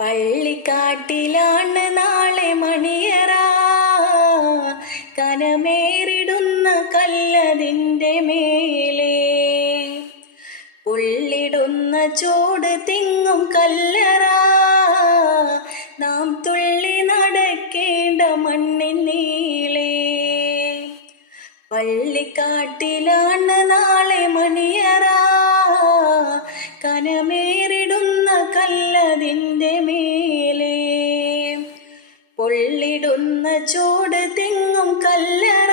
പള്ളിക്കാട്ടിലാണ് നാളെ മണിയറ, കനമേറിടുന്ന കല്ലതിൻ്റെ മേലെ. ഉള്ളിടുന്ന ചോട് തിങ്ങും കല്ലറ, നാം തുള്ളി നടക്കേണ്ട മണ്ണിൻ നീളെ. പള്ളിക്കാട്ടിലാണ് നാളെ മണിയറ, കനമേറിടുന്ന കല്ലതിൻ്റെ മേലെ. പൊള്ളിടുന്ന ചോട് തിങ്ങും കല്ലറ,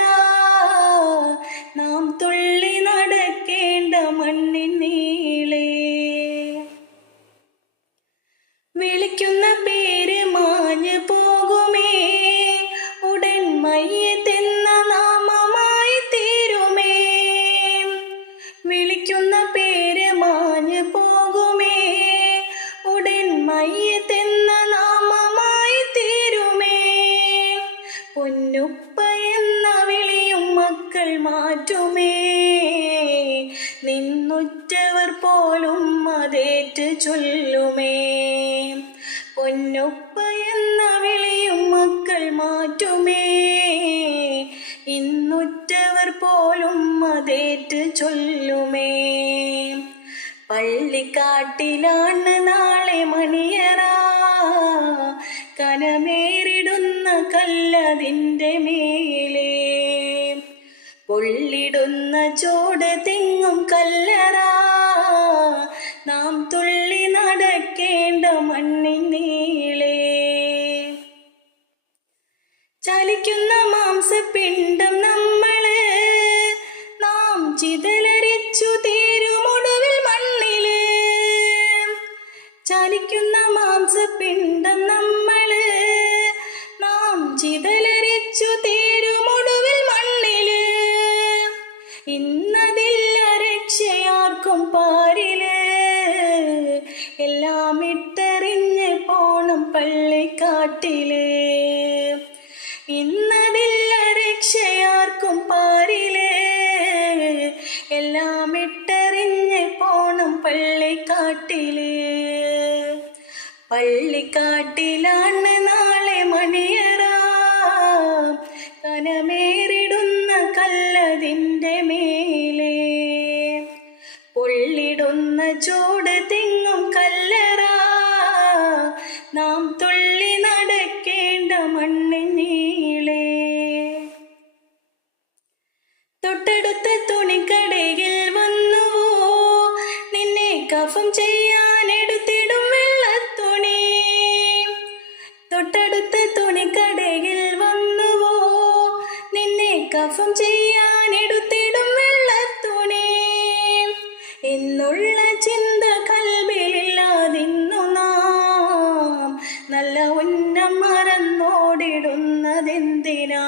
നാം തുള്ളി നടക്കേണ്ട മണ്ണിൻ നീളെ. വിളിക്കുന്ന പേര് മാഞ്ഞു പോകുമേ, ഉടൻ മയ്യത്തെന്ന നാമമായി തീരുമേ. വിളിക്കുന്ന പേര് മാഞ്ഞു പോകുമേ, ഉടൻ മയ്യത്തെന്ന നാമമായി തീരുമേ. പൊന്നുപ്പ എന്ന വിളിയും മക്കൾ മാറ്റുമേ, നിന്നുറ്റവർ പോലും അതേറ്റ് ചൊല്ലുമേ. പൊന്നുപ്പ എന്ന വിളിയും മക്കൾ മാറ്റുമേ, ഇന്നുറ്റവർ പോലും അതേറ്റ് ചൊല്ലുമേ. പള്ളിക്കാട്ടിലാണ് നാളെ മണിയറ, കനമേറിടുന്ന കല്ലതിൻ്റെ മേലെ. പൊള്ളിടുന്ന ചോട് തിങ്ങും കല്ലറ, നാം തുള്ളി നടക്കേണ്ട മണ്ണിൻ നീളെ. ചലിക്കുന്ന മാംസപിണ്ഡം നമ്മള്, നാം ചിതലരിച്ചു തീരുമൊടുവിൽ മണ്ണില്. ചലിക്കുന്ന മാംസപിണ്ഡം നമ്മള്, നാം ചിതലരിച്ചു തീരുമൊടുവിൽ മണ്ണില്. ഇന്നതില്ല രക്ഷയാർക്കും പാരില്, എല്ലാം ഇട്ടെറിഞ്ഞ് പോണം പള്ളിക്കാട്ടില്. ഇന്നതില്ല രക്ഷയാർക്കും പാരില്, എല്ലാം ഇട്ടെറിഞ്ഞ് പോണം പള്ളിക്കാട്ടില്. പള്ളിക്കാട്ടിലാണ് നാളെ മണിയറ, കനമേറിടുന്ന കല്ലതിൻ്റെ മേലെ. പൊള്ളിടുന്ന ചോട് തിങ്ങും കല്ലറ, നാം തുള്ളി നടക്കേണ്ട മണ്ണിൻ നീളെ. തൊട്ടടുത്ത തുണിക്കടയിൽ വന്നുവോ, നിന്നെ കഫം ചെയ്യാൻ എടുത്തിടും വെള്ളത്തുണി. തൊട്ടടുത്ത തുണിക്കടയിൽ വന്നുവോ, നിന്നെ കഫം ചെയ്യാൻ എടുത്തിടും വെള്ളത്തുണി. എന്നുള്ള ചിന്ത കൽബിലില്ലാതിന്നു നാം നല്ല ഉന്നം മറന്നോടിടുന്നതെന്തിനാ.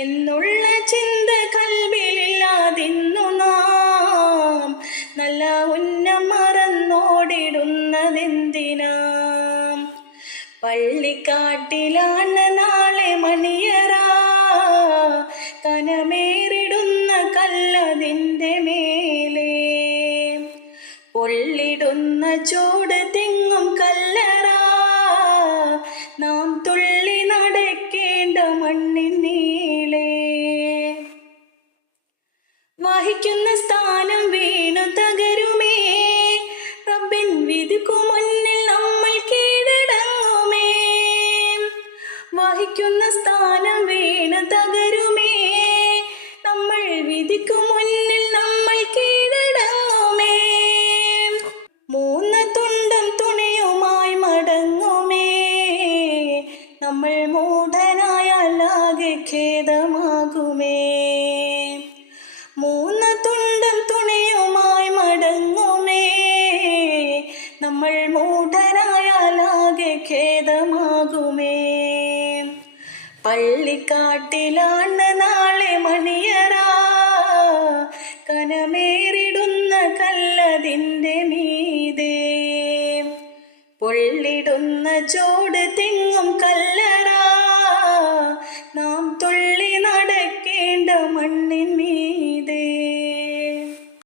എന്നുള്ള ചിന്ത കൽബിലില്ലാതിന്നു നാം നല്ല ഉന്നം മറന്നോടിടുന്നതെന്തിനാ. പള്ളിക്കാട്ടിലാണ് നാളെ മണിയറ, കനമേറിടുന്ന കല്ലതിൻ്റെ മേലെ. പൊള്ളിടുന്ന ചോട് തിങ്ങും കല്ലറ, നാം തുള്ളി നടക്കേണ്ട മണ്ണിൻ നീളെ. വഹിക്കുന്ന സ്ഥാനം വീണു തകരുമേ, റബ്ബിൻ വിധിക്കു മുന്നിൽ നമ്മൾ കീഴടങ്ങുമേ. വഹിക്കുന്ന സ്ഥാനം വീണു തകരുമേ, നമ്മൾ വിധിക്കു മുന്നിൽ നമ്മൾ കീഴടങ്ങുമേ. മൂന്ന് തുണ്ടം തുണിയുമായി മടങ്ങുമേ, നമ്മൾ മൂഢനായാൽ ആകെ ഖേദമാകുമേ. മൂന്ന് തുണ്ടം തുണിയുമായി മടങ്ങുമേ, നമ്മൾ മൂഢനായാൽ ആകെ ഖേദമാകുമേ. പള്ളിക്കാട്ടിലാണ് നാളെ മണിയറ, കനമേ